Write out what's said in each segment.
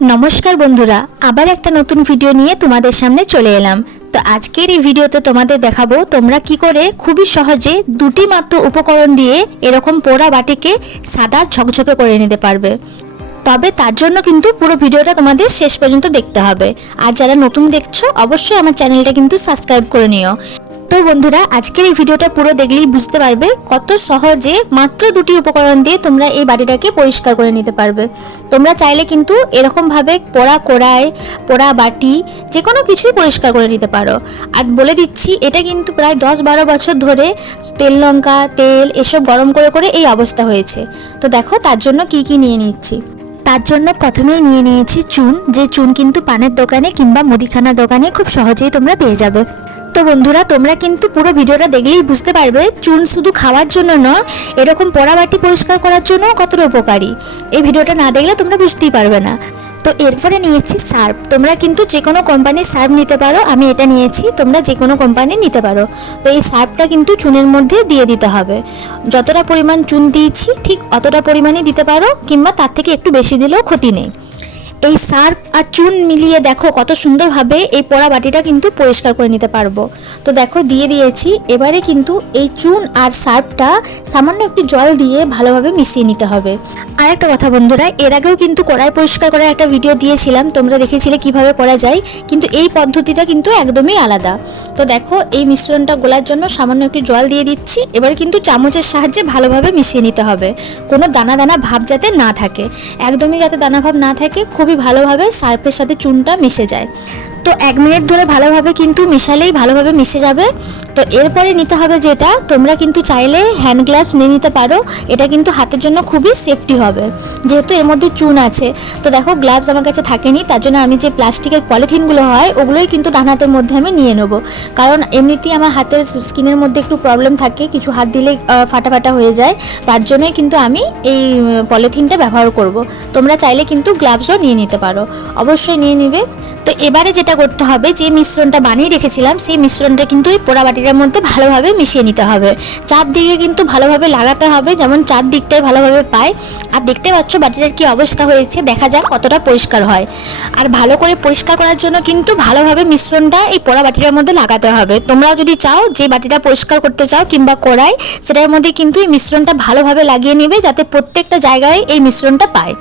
নমস্কার বন্ধুরা, আবার একটা নতুন ভিডিও নিয়ে তোমাদের সামনে চলে এলাম। তো আজকের এই ভিডিওতে তোমাদের দেখাবো তোমরা কি করে খুবই সহজে দুটি মাত্র উপকরণ দিয়ে এরকম পোড়া বাটিকে সাদা ঝকঝকে করে নিতে পারবে। তবে তার জন্য কিন্তু পুরো ভিডিওটা তোমাদের শেষ পর্যন্ত দেখতে হবে। আর যারা নতুন দেখছ, অবশ্যই আমার চ্যানেলটা কিন্তু সাবস্ক্রাইব করে নিও। তো বন্ধুরা, আজকের এই ভিডিওটা পুরো দেখলেই বুঝতে পারবে কত সহজে মাত্র দুটি উপকরণ দিয়ে তোমরা এই বাটিটাকে পরিষ্কার করে নিতে পারবে। তোমরা চাইলে কিন্তু এরকমভাবে পোড়া কড়াই, পোড়া বাটি যে কোনো কিছুই পরিষ্কার করে নিতে পারো। আর বলে দিচ্ছি, এটা কিন্তু প্রায় দশ বারো বছর ধরে তেল, লঙ্কা, তেল এসব গরম করে করে এই অবস্থা হয়েছে। তো দেখো, তার জন্য কি কি নিয়ে নিচ্ছি। তার জন্য প্রথমেই নিয়ে নিয়েছি চুন, যে চুন কিন্তু পানের দোকানে কিংবা মুদিখানার দোকানে খুব সহজেই তোমরা পেয়ে যাবে। তো বন্ধুরা, তোমরা কিন্তু পুরো ভিডিওটা দেখলেই বুঝতে পারবে, চুন শুধু খাওয়ার জন্য নয়, এরকম পোড়াবাটি পরিষ্কার করার জন্য কতটা উপকারী। এই ভিডিওটা না দেখলে তোমরা বুঝতেই পারবে না। তো এরপরে নিয়েছি সার্ফ। তোমরা কিন্তু যে কোনো কোম্পানির সার্ফ নিতে পারো, আমি এটা নিয়েছি, তোমরা যে কোনো কোম্পানি নিতে পারো। তো এই সার্ফটা কিন্তু চুনের মধ্যে দিয়ে দিতে হবে। যতটা পরিমাণ চুন দিয়েছি, ঠিক অতটা পরিমাণে দিতে পারো, কিংবা তার থেকে একটু বেশি দিলেও ক্ষতি নেই। এই সার্ফ আর চুন মিলিয়ে দেখো কত সুন্দরভাবে এই পোড়া বাটিটা কিন্তু পরিষ্কার করে নিতে পারব। তো দেখো দিয়ে দিয়েছি, এবারে কিন্তু এই চুন আর সার্ফটা সামান্য একটু জল দিয়ে ভালোভাবে মিশিয়ে নিতে হবে। আর একটা কথা বন্ধুরা, এর আগেও কিন্তু কড়াই পরিষ্কার করার একটা ভিডিও দিয়েছিলাম, তোমরা দেখেছিলে কীভাবে করা যায়, কিন্তু এই পদ্ধতিটা কিন্তু একদমই আলাদা। তো দেখো এই মিশ্রণটা গোলার জন্য সামান্য একটু জল দিয়ে দিচ্ছি, এবার কিন্তু চামচের সাহায্যে ভালোভাবে মিশিয়ে নিতে হবে। কোনো দানা দানা ভাব যাতে না থাকে, একদমই যাতে দানা ভাব না থাকে খুবই ভালোভাবে সার্ফের সাথে চুনটা মিশে যায়। তো এক মিনিট ধরে ভালোভাবে কিন্তু মিশালেই ভালোভাবে মিশে যাবে। তো এরপরে নিতে হবে যেটা, তোমরা কিন্তু চাইলে হ্যান্ড গ্লাভস নিয়ে নিতে পারো। এটা কিন্তু হাতের জন্য খুবই সেফটি হবে। যেহেতু এর মধ্যে চুন আছে। তো দেখো গ্লাভস আমার কাছে থাকেনি, তার জন্য আমি যে প্লাস্টিকের পলিথিনগুলো হয়, ওগুলোই কিন্তু ডান হাতের মধ্যে আমি নিয়ে নেব। কারণ এমনিতেই আমার হাতের স্কিনের মধ্যে একটু প্রবলেম থাকে, কিছু হাত দিলে ফাটা ফাটা হয়ে যায়। তার জন্যই কিন্তু আমি এই পলিথিনটা ব্যবহার করব। তোমরা চাইলে কিন্তু গ্লাভসও নিয়ে নিতে পারো। অবশ্যই নিয়ে নিবে। তো এবারে যেটা করতে হবে, যে মিশ্রণটা বানিয়ে রেখেছিলাম, সেই মিশ্রণটা কিন্তু ওই পোড়া বাটিটার মধ্যে ভালোভাবে মিশিয়ে নিতে হবে। চারদিকে কিন্তু ভালোভাবে লাগাতে হবে, যেমন চারদিকটাই ভালোভাবে পায়। আর দেখতে পাচ্ছ বাটিটার কি অবস্থা হয়েছে, দেখা যাক কতটা পরিষ্কার হয়। আর ভালো করে পরিষ্কার করার জন্য কিন্তু ভালোভাবে মিশ্রণটা এই পোড়া বাটিটার মধ্যে লাগাতে হবে। তোমরাও যদি চাও যে বাটিটা পরিষ্কার করতে চাও কিংবা কড়াই সেটার মধ্যে কিন্তু এই মিশ্রণটা ভালোভাবে লাগিয়ে নেবে যাতে প্রত্যেকটা জায়গায় এই মিশ্রণটা পায়।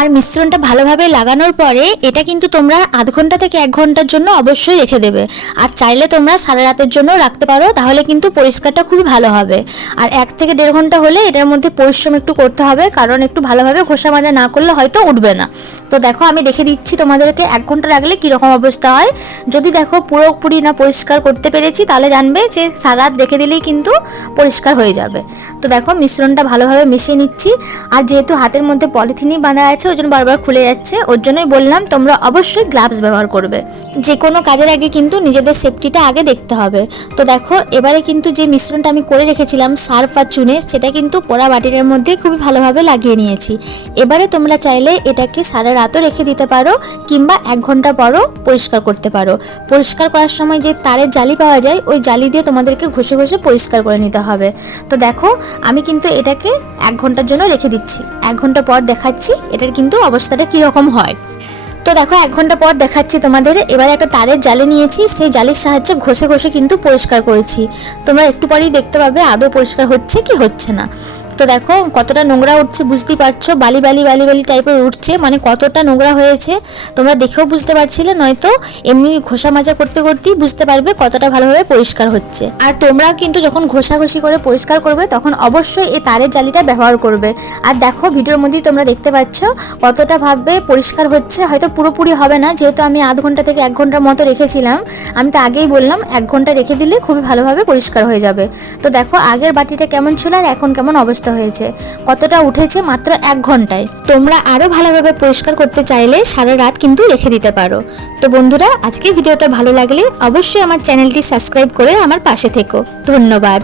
আর মিশ্রণটা ভালোভাবে লাগানোর পরে এটা কিন্তু তোমরা আধ ঘণ্টা থেকে এক ঘণ্টার জন্য অবশ্যই রেখে দেবে। আর চাইলে তোমরা সারা রাতের জন্য রাখতে পারো, তাহলে কিন্তু পরিষ্কারটা খুবই ভালো হবে। আর এক থেকে দেড় ঘণ্টা হলে এটার মধ্যে পরিশ্রম একটু করতে হবে, কারণ একটু ভালোভাবে ঘষা মাজা না করলে হয়তো উঠবে না। তো দেখো, আমি দেখে দিচ্ছি তোমাদেরকে এক ঘণ্টা রাখলে কীরকম অবস্থা হয়। যদি দেখো পুরোপুরি না পরিষ্কার করতে পেরেছি, তাহলে জানবে যে সারা রাত রেখে দিলেই কিন্তু পরিষ্কার হয়ে যাবে। তো দেখো, মিশ্রণটা ভালোভাবে মিশিয়ে নিচ্ছি। আর যেহেতু হাতের মধ্যে পলিথিনই বাঁধা আছে ওই জন্য বারবার খুলে যাচ্ছে। ওর জন্যই বললাম, তোমরা অবশ্যই গ্লাভস ব্যবহার করবে। যে কোনো কাজের আগে কিন্তু নিজেদের সেফটিটা আগে দেখতে হবে। তো দেখো, এবারে কিন্তু যে মিশ্রণটা আমি করে রেখেছিলাম, সার্ফ আর চুনে, সেটা কিন্তু পোড়া বাটির মধ্যে খুবই ভালোভাবে লাগিয়ে নিয়েছি। এবারে তোমরা চাইলে এটাকে সারা রাতও রেখে দিতে পারো, কিংবা এক ঘণ্টা পরও পরিষ্কার করতে পারো। পরিষ্কার করার সময় যে তারের জালি পাওয়া যায়, ওই জালি দিয়ে তোমাদেরকে ঘষে ঘষে পরিষ্কার করে নিতে হবে। তো দেখো, আমি কিন্তু এটাকে এক ঘণ্টার জন্য রেখে দিচ্ছি। এক ঘণ্টা পর দেখাচ্ছি, এটার কিন্তু অবস্থাটা কীরকম হয়। তো দেখো, এক ঘণ্টা পর দেখাচ্ছি তোমাদের। এবার একটা তারের জালে নিয়েছি, সেই জালের সাহায্যে ঘষে ঘষে কিন্তু পরিষ্কার করেছি। তোমরা একটু পরেই দেখতে পাবে আদৌ পরিষ্কার হচ্ছে কি হচ্ছে না। তো দেখো, কতটা নোংরা উঠছে বুঝতেই পারছ? বালি বালি বালি বালি টাইপের উঠছে মানে কতটা নোংরা হয়েছে, তোমরা দেখেও বুঝতে পারছিলে, নয়তো এমনি ঘষা মাজা করতে করতেই বুঝতে পারবে কতটা ভালোভাবে পরিষ্কার হচ্ছে। আর তোমরাও কিন্তু যখন ঘষাঘষি করে পরিষ্কার করবে, তখন অবশ্যই এই তারের জালিটা ব্যবহার করবে। আর দেখো, ভিডিওর মধ্যেই তোমরা দেখতে পাচ্ছ কতটা ভাবে পরিষ্কার হচ্ছে, হয়তো পুরোপুরি হবে না, যেহেতু আমি আধ ঘণ্টা থেকে এক ঘণ্টার মতো রেখেছিলাম। আমি তো আগেই বললাম, এক ঘণ্টা রেখে দিলে খুবই ভালোভাবে পরিষ্কার হয়ে যাবে। তো দেখো, আগের বাটিটা কেমন ছিল আর এখন কেমন অবস্থা হয়েছে। কতটা উঠেছে মাত্র এক ঘন্টায়। তোমরা আরও ভালোভাবে পরিষ্কার করতে চাইলে সারা রাত কিন্তু রেখে দিতে পারো। তো বন্ধুরা আজকে ভিডিওটা ভালো লাগলে অবশ্যই আমার চ্যানেলটি সাবস্ক্রাইব করে আমার পাশে থেকো। ধন্যবাদ।